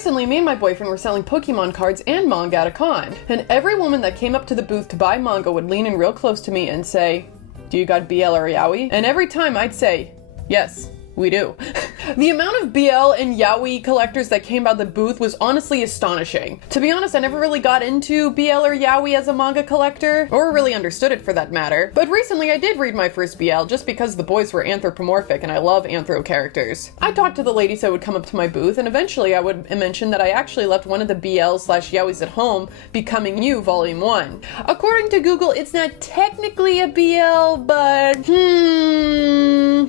recently, me and my boyfriend were selling Pokemon cards and manga at a con, and every woman that came up to the booth to buy manga would lean in real close to me and say, "Do you got BL or yaoi?" And every time I'd say, "Yes, we do." The amount of BL and yaoi collectors that came by the booth was honestly astonishing. To be honest, I never really got into BL or yaoi as a manga collector, or really understood it for that matter. But recently I did read my first BL just because the boys were anthropomorphic and I love anthro characters. I talked to the ladies that would come up to my booth, and eventually I would mention that I actually left one of the BL/yaois at home, Becoming You Volume 1. According to Google, it's not technically a BL, but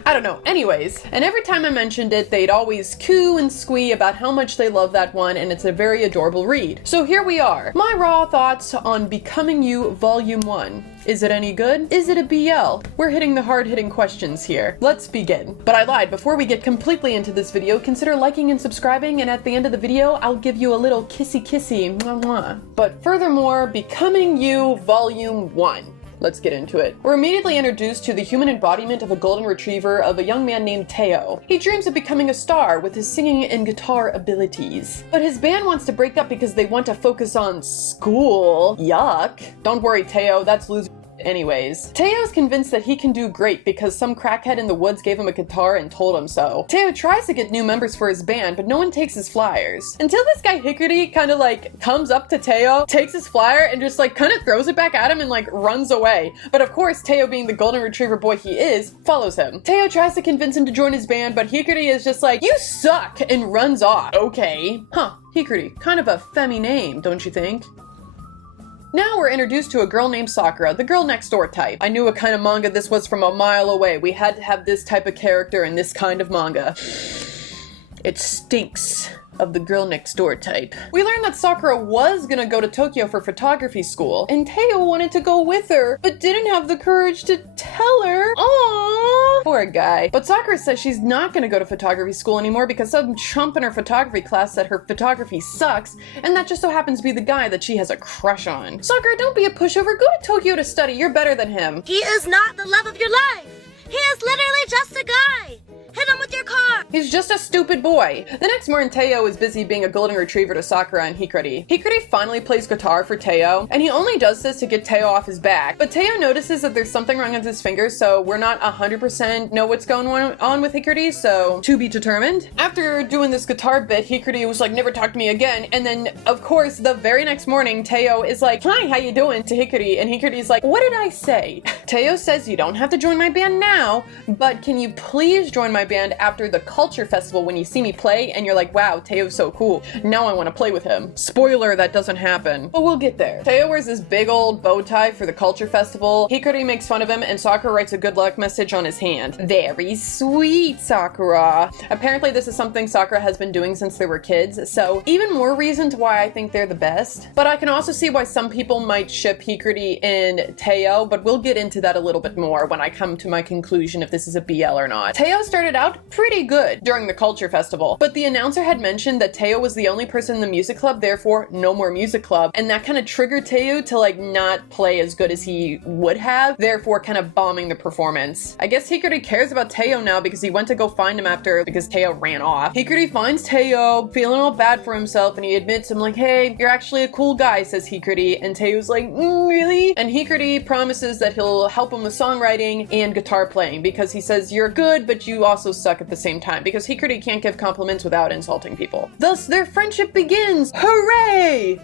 I don't know. Anyways, and every time I mentioned it, they'd always coo and squee about how much they love that one, and it's a very adorable read. So here we are. My raw thoughts on Becoming You Volume 1. Is it any good? Is it a BL? We're hitting the hard-hitting questions here. Let's begin. But I lied. Before we get completely into this video, consider liking and subscribing, and at the end of the video, I'll give you a little kissy kissy mwah mwah. But furthermore, Becoming You Volume 1. Let's get into it. We're immediately introduced to the human embodiment of a golden retriever of a young man named Teo. He dreams of becoming a star with his singing and guitar abilities. But his band wants to break up because they want to focus on school. Yuck. Don't worry, Teo, that's loser anyways. Teo's convinced that he can do great because some crackhead in the woods gave him a guitar and told him so. Teo tries to get new members for his band, but no one takes his flyers. Until this guy Hikari kind of like comes up to Teo, takes his flyer, and just like kind of throws it back at him and like runs away. But of course, Teo, being the golden retriever boy he is, follows him. Teo tries to convince him to join his band, but Hikari is just like, "You suck," and runs off. Okay. Huh. Hikari. Kind of a femmy name, don't you think? Now we're introduced to a girl named Sakura, the girl next door type. I knew what kind of manga this was from a mile away. We had to have this type of character in this kind of manga. It stinks of the girl next door type. We learned that Sakura was gonna go to Tokyo for photography school, and Teo wanted to go with her, but didn't have the courage to tell her. Aww, poor guy. But Sakura says she's not gonna go to photography school anymore because some chump in her photography class said her photography sucks, and that just so happens to be the guy that she has a crush on. Sakura, don't be a pushover. Go to Tokyo to study. You're better than him. He is not the love of your life. He is literally just a guy. Hit him with your car! He's just a stupid boy. The next morning, Teo is busy being a golden retriever to Sakura and Hikari. Hikari finally plays guitar for Teo, and he only does this to get Teo off his back. But Teo notices that there's something wrong with his fingers, so we're not 100% know what's going on with Hikari, so to be determined. After doing this guitar bit, Hikari was like, "Never talk to me again." And then, of course, the very next morning, Teo is like, "Hi, how you doing?" to Hikari, and Hikari's like, "What did I say?" Teo says, "You don't have to join my band now, but can you please join my band after the culture festival when you see me play?" And you're like, "Wow, Teo's so cool. Now I want to play with him." Spoiler, that doesn't happen. But we'll get there. Teo wears this big old bow tie for the culture festival. Hikari makes fun of him, and Sakura writes a good luck message on his hand. Very sweet, Sakura. Apparently this is something Sakura has been doing since they were kids, so even more reasons why I think they're the best. But I can also see why some people might ship Hikari and Teo, but we'll get into that a little bit more when I come to my conclusion if this is a BL or not. Teo started out pretty good during the culture festival, but the announcer had mentioned that Teo was the only person in the music club, therefore no more music club, and that kind of triggered Teo to like not play as good as he would have, therefore kind of bombing the performance. I guess Hikari cares about Teo now because he went to go find him because Teo ran off. Hikari finds Teo, feeling all bad for himself, and he admits him like, "Hey, you're actually a cool guy," says Hikari, and Teo's like, "Really?" And Hikari promises that he'll help him with songwriting and guitar playing because he says, "You're good, but you also suck at the same time," because Hikari can't give compliments without insulting people. Thus, their friendship begins! Hooray!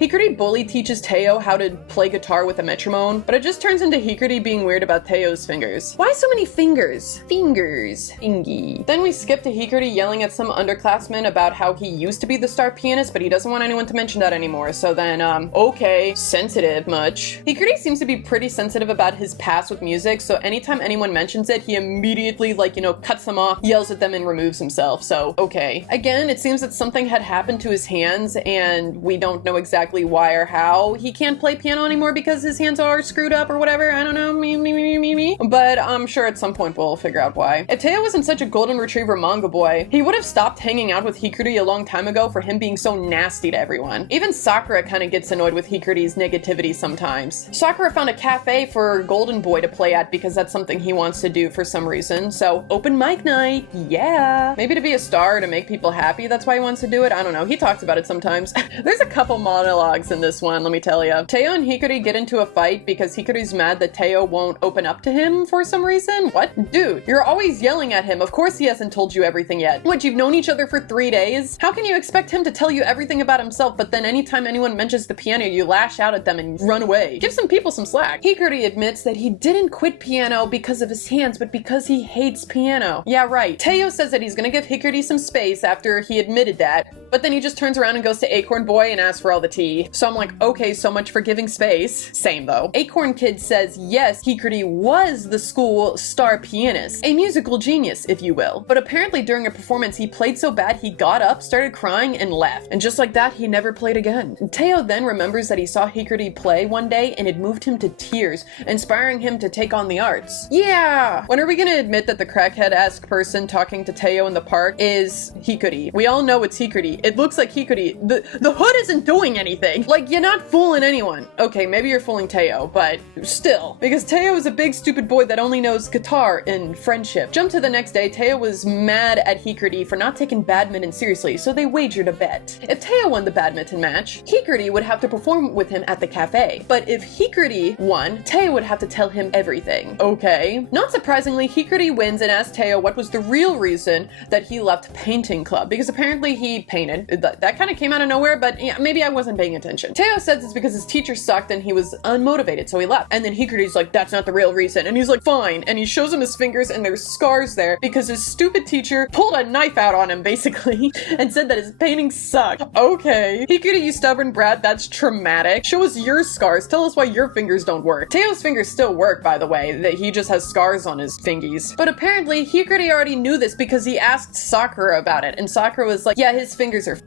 Hikari bully teaches Teo how to play guitar with a metronome, but it just turns into Hikari being weird about Teo's fingers. Why so many fingers? Fingers. Fingy. Then we skip to Hikari yelling at some underclassmen about how he used to be the star pianist, but he doesn't want anyone to mention that anymore, so then, okay, sensitive much. Hikari seems to be pretty sensitive about his past with music, so anytime anyone mentions it, he immediately, like, you know, cuts them off, yells at them, and removes himself, so okay. Again, it seems that something had happened to his hands, and we don't know exactly exactly why or how he can't play piano anymore because his hands are screwed up or whatever. I don't know, me. But I'm sure at some point we'll figure out why. If Teo wasn't such a golden retriever manga boy, he would have stopped hanging out with Hikuri a long time ago for him being so nasty to everyone. Even Sakura kind of gets annoyed with Hikuri's negativity sometimes. Sakura found a cafe for Golden Boy to play at because that's something he wants to do for some reason. So open mic night, yeah. Maybe to be a star, to make people happy, that's why he wants to do it. I don't know, he talks about it sometimes. There's a couple monologues in this one, let me tell you. Teo and Hikuri get into a fight because Hikuri's mad that Teo won't open up to him for some reason. What? Dude, you're always yelling at him. Of course he hasn't told you everything yet. What, you've known each other for 3 days? How can you expect him to tell you everything about himself, but then anytime anyone mentions the piano, you lash out at them and run away? Give some people some slack. Hikuri admits that he didn't quit piano because of his hands, but because he hates piano. Yeah, right. Teo says that he's gonna give Hikuri some space after he admitted that, but then he just turns around and goes to Acorn Boy and asks for all the tea. So I'm like, okay, so much for giving space. Same though. Acorn Kid says yes, Hikuri was the school star pianist, a musical genius, if you will. But apparently during a performance, he played so bad he got up, started crying, and left. And just like that, he never played again. Teo then remembers that he saw Hikuri play one day and it moved him to tears, inspiring him to take on the arts. Yeah! When are we gonna admit that the crackhead-esque person talking to Teo in the park is Hikuri? We all know it's Hikuri. It looks like Hikuri. The hood isn't doing anything. Like, you're not fooling anyone. Okay, maybe you're fooling Teo, but still. Because Teo is a big stupid boy that only knows guitar and friendship. Jump to the next day, Teo was mad at Hikuri for not taking badminton seriously, so they wagered a bet. If Teo won the badminton match, Hikuri would have to perform with him at the cafe. But if Hikuri won, Teo would have to tell him everything. Okay. Not surprisingly, Hikuri wins and asks Teo what was the real reason that he left painting club, because apparently he painted. That kind of came out of nowhere, but yeah, maybe I wasn't paying attention. Teo says it's because his teacher sucked and he was unmotivated, so he left. And then Hikuri's like, that's not the real reason. And he's like, fine. And he shows him his fingers and there's scars there because his stupid teacher pulled a knife out on him, basically, and said that his painting sucked. Okay. Hikuri, you stubborn brat, that's traumatic. Show us your scars. Tell us why your fingers don't work. Teo's fingers still work, by the way, that he just has scars on his fingies. But apparently, Hikuri already knew this because he asked Sakura about it, and Sakura was like, yeah, his fingers are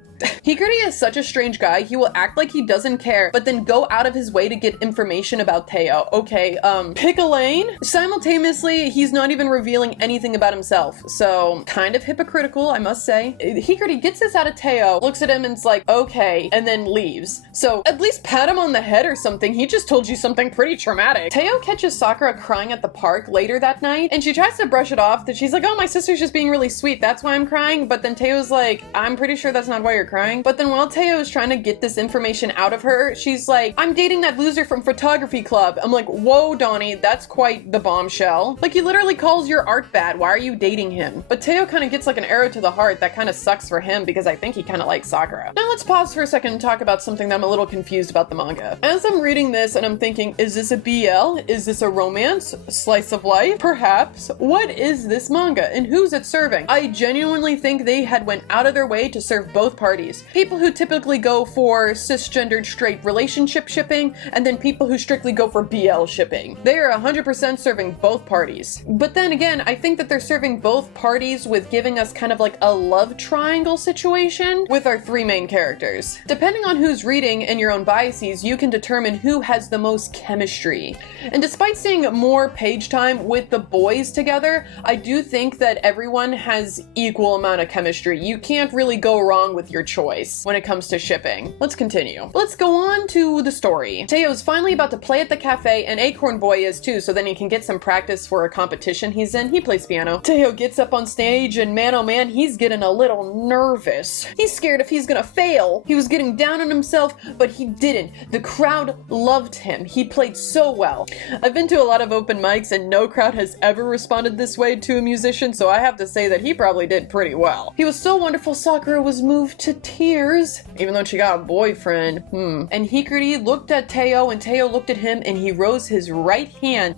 Hikuri is such a strange guy. He will act like he doesn't care, but then go out of his way to get information about Teo. Okay, pick a lane. Simultaneously, he's not even revealing anything about himself. So, kind of hypocritical, I must say. Hikuri gets this out of Teo, looks at him and is like, okay, and then leaves. So, at least pat him on the head or something. He just told you something pretty traumatic. Teo catches Sakura crying at the park later that night, and she tries to brush it off that she's like, oh, my sister's just being really sweet. That's why I'm crying. But then Teo's like, I'm pretty sure that's not why you're crying. But then while Teo is trying to get this information out of her, she's like, I'm dating that loser from photography club. I'm like, whoa, Donnie, that's quite the bombshell. Like, he literally calls your art bad. Why are you dating him? But Teo kind of gets like an arrow to the heart. That kind of sucks for him because I think he kind of likes Sakura. Now let's pause for a second and talk about something that I'm a little confused about the manga. As I'm reading this and I'm thinking, is this a BL? Is this a romance? Slice of life? Perhaps. What is this manga and who's it serving? I genuinely think they had went out of their way to serve both parties. People who typically go for cisgendered straight relationship shipping, and then people who strictly go for BL shipping. They are 100% serving both parties. But then again, I think that they're serving both parties with giving us kind of like a love triangle situation with our three main characters. Depending on who's reading and your own biases, you can determine who has the most chemistry. And despite seeing more page time with the boys together, I do think that everyone has equal amount of chemistry. You can't really go wrong with your choice when it comes to shipping. Let's continue. Let's go on to the story. Teo's finally about to play at the cafe, and Acorn Boy is too, so then he can get some practice for a competition he's in. He plays piano. Teo gets up on stage, and man oh man, he's getting a little nervous. He's scared if he's gonna fail. He was getting down on himself, but he didn't. The crowd loved him. He played so well. I've been to a lot of open mics, and no crowd has ever responded this way to a musician, so I have to say that he probably did pretty well. He was so wonderful, Sakura was moved to tears, even though she got a boyfriend. And Hikuri looked at Teo, and Teo looked at him, and he rose his right hand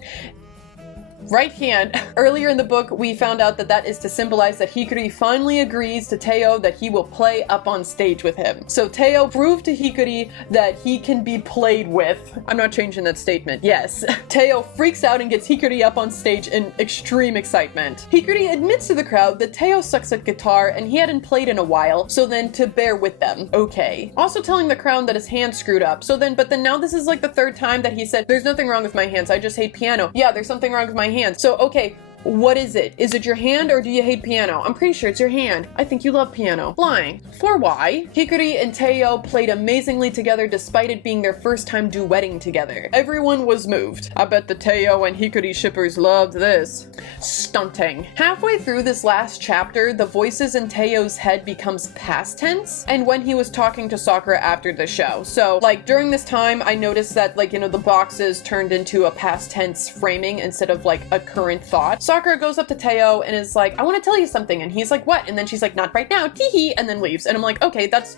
right hand. Earlier in the book, we found out that that is to symbolize that Hikari finally agrees to Teo that he will play up on stage with him. So Teo proved to Hikari that he can be played with. I'm not changing that statement. Yes. Teo freaks out and gets Hikari up on stage in extreme excitement. Hikari admits to the crowd that Teo sucks at guitar and he hadn't played in a while, so then to bear with them. Okay. Also telling the crowd that his hand screwed up. But then now this is like the third time that he said, there's nothing wrong with my hands, I just hate piano. Yeah, there's something wrong with my hands. So, okay. What is it? Is it your hand or do you hate piano? I'm pretty sure it's your hand. I think you love piano. Lying. For why? Hikari and Teo played amazingly together despite it being their first time duetting together. Everyone was moved. I bet the Teo and Hikari shippers loved this. Stunting. Halfway through this last chapter, the voices in Teo's head becomes past tense, and when he was talking to Sakura after the show. So, like, during this time, I noticed that, like, you know, the boxes turned into a past tense framing instead of, like, a current thought. Sakura goes up to Teo and is like, I want to tell you something. And he's like, what? And then she's like, not right now, teehee, and then leaves. And I'm like, okay, that's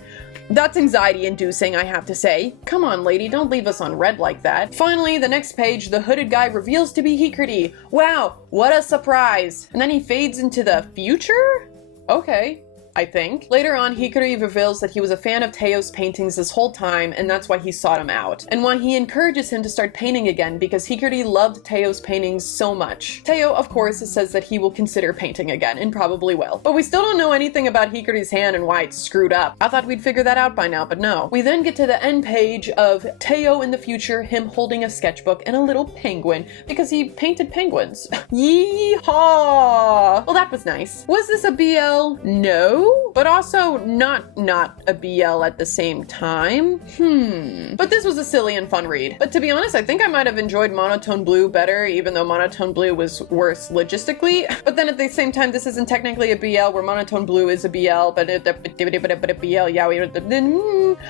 anxiety inducing, I have to say. Come on, lady, don't leave us on red like that. Finally, the next page, the hooded guy reveals to be Hikari. Wow, what a surprise. And then he fades into the future? Okay. I think. Later on, Hikari reveals that he was a fan of Teo's paintings this whole time, and that's why he sought him out. And why he encourages him to start painting again, because Hikari loved Teo's paintings so much. Teo, of course, says that he will consider painting again, and probably will. But we still don't know anything about Hikari's hand and why it's screwed up. I thought we'd figure that out by now, but no. We then get to the end page of Teo in the future, him holding a sketchbook and a little penguin, because he painted penguins. Yeehaw! Well, that was nice. Was this a BL? No. But also not a BL at the same time. But this was a silly and fun read. But to be honest, I think I might have enjoyed Monotone Blue better, even though Monotone Blue was worse logistically. But then at the same time, this isn't technically a BL, where Monotone Blue is a BL, but a BL, yeah.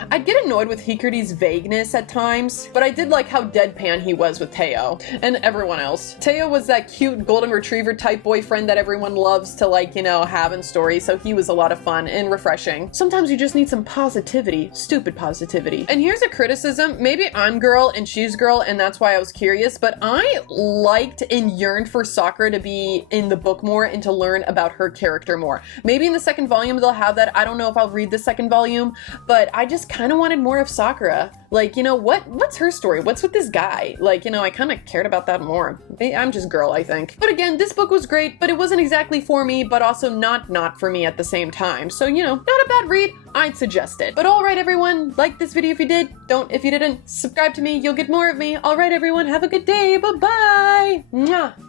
I'd get annoyed with Hikari's vagueness at times, but I did like how deadpan he was with Teo and everyone else. Teo was that cute golden retriever type boyfriend that everyone loves to, like, you know, have in stories, so he was a lot of fun and refreshing. Sometimes you just need some positivity, stupid positivity. And here's a criticism. Maybe I'm girl and she's girl and that's why I was curious, but I liked and yearned for Sakura to be in the book more and to learn about her character more. Maybe in the second volume they'll have that. I don't know if I'll read the second volume, but I just kind of wanted more of Sakura. Like, you know, what's her story? What's with this guy? Like, you know, I kind of cared about that more. I'm just girl, I think. But again, this book was great, but it wasn't exactly for me, but also not for me at the same time. So, you know, not a bad read. I'd suggest it. But alright, everyone, like this video if you did. Don't if you didn't. Subscribe to me, you'll get more of me. Alright, everyone, have a good day. Bye-bye. Mwah.